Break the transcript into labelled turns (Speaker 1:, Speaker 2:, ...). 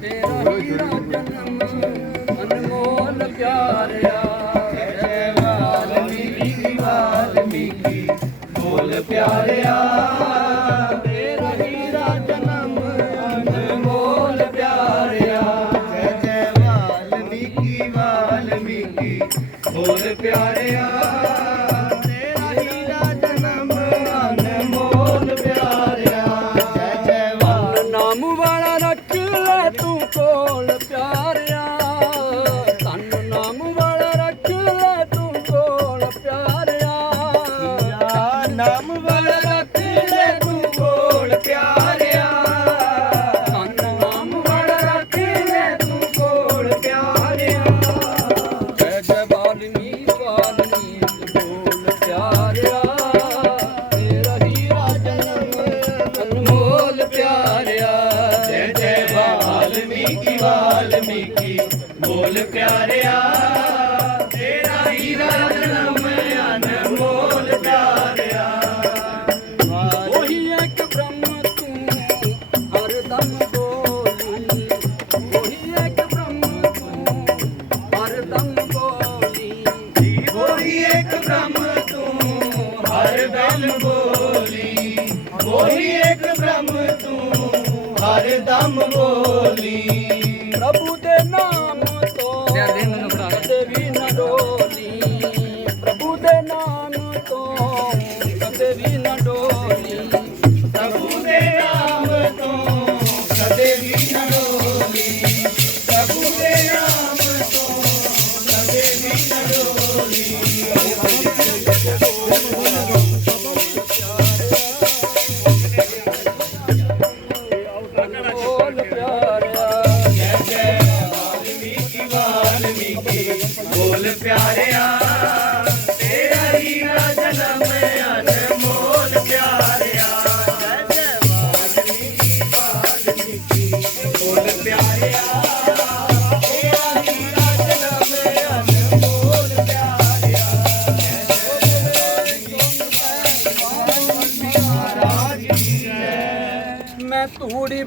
Speaker 1: ਤੇਰਾ ਹੀਰਾ ਜਨਮ ਅਨਮੋਲ ਪਿਆਰਿਆ ਜੈ ਵਾਲਮੀਕੀ ਵਾਲਮੀਕੀ ਬੋਲ ਪਿਆਰਿਆ ਤੇਰਾ ਹੀਰਾ ਜਨਮ ਅਨਮੋਲ ਪਿਆਰਿਆ
Speaker 2: ਜੈ ਜੈ ਵਾਲਮੀਕੀ ਵਾਲਮੀਕੀ ਬੋਲ ਪਿਆਰਿਆ
Speaker 1: ਵਾਲਮੀਕੀ ਵਾਲਮੀਕੀ ਬੋਲ ਪਿਆਰਿਆ। ਤੇਰਾ ਹੀਰਾ ਜਨਮ ਅਨਮੋਲ ਪਿਆਰਿਆ। ਉਹੀ ਇੱਕ ਬ੍ਰਹਮ ਤੂੰ ਹਰਦਮ ਬੋਲੀ। ਉਹੀ ਇੱਕ ਬ੍ਰਹਮ ਤੂੰ ਹਰਦਮ ਬੋਲੀ।
Speaker 2: ਉਹੀ ਇੱਕ ਬ੍ਰਹਮ ਤੂੰ ਹਰ ਦਮ ਬੋਲੀ। ਉਹੀ ਹਰ ਦਮ ਬੋਲੀ।
Speaker 1: ਪ੍ਰਭੂ ਦੇ ਨਾਮ ਤੋਂ ਕਦੇ ਵੀ ਨਾ ਡੋਲੀ। ਪ੍ਰਭੂ ਦੇ ਨਾਮ ਤੋਂ ਕਦੇ ਵੀ ਨਾ ਡੋਲੀ।
Speaker 2: ਪ੍ਰਭੂ ਦੇ ਨਾਮ ਤੋਂ ਕਦੇ ਵੀ ਨਾ ਡੋਲੀ। ਪ੍ਰਭੂ ਦੇ ਨਾਮ ਤੋਂ ਕਦੇ ਵੀ ਨਾ ਡੋਲੀ।
Speaker 1: ਬੋਲ ਪਿਆਰਿਆ
Speaker 2: ਜੈ ਜੈ ਵਾਲਮੀਕੀ ਵਾਲਮੀਕੀ ਬੋਲ ਪਿਆਰਿਆ ਤੇਰਾ ਹੀਰਾ ਜਨਮ ਅਨਮੋਲ ਪਿਆਰਿਆ। ਜੈ ਜੈ ਵਾਲਮੀਕੀ ਵਾਲਮੀਕੀ ਬੋਲ ਪਿਆਰਿਆ, ਤੇਰਾ ਹੀਰਾ ਜਨਮ ਅਨਮੋਲ ਪਿਆਰਿਆ। ਜੈ ਜੈ ਵਾਲਮੀਕੀ ਮਹਾਰਾਜ ਕੀ ਜੈ
Speaker 1: ਮੈਂ ਧੂੜੀ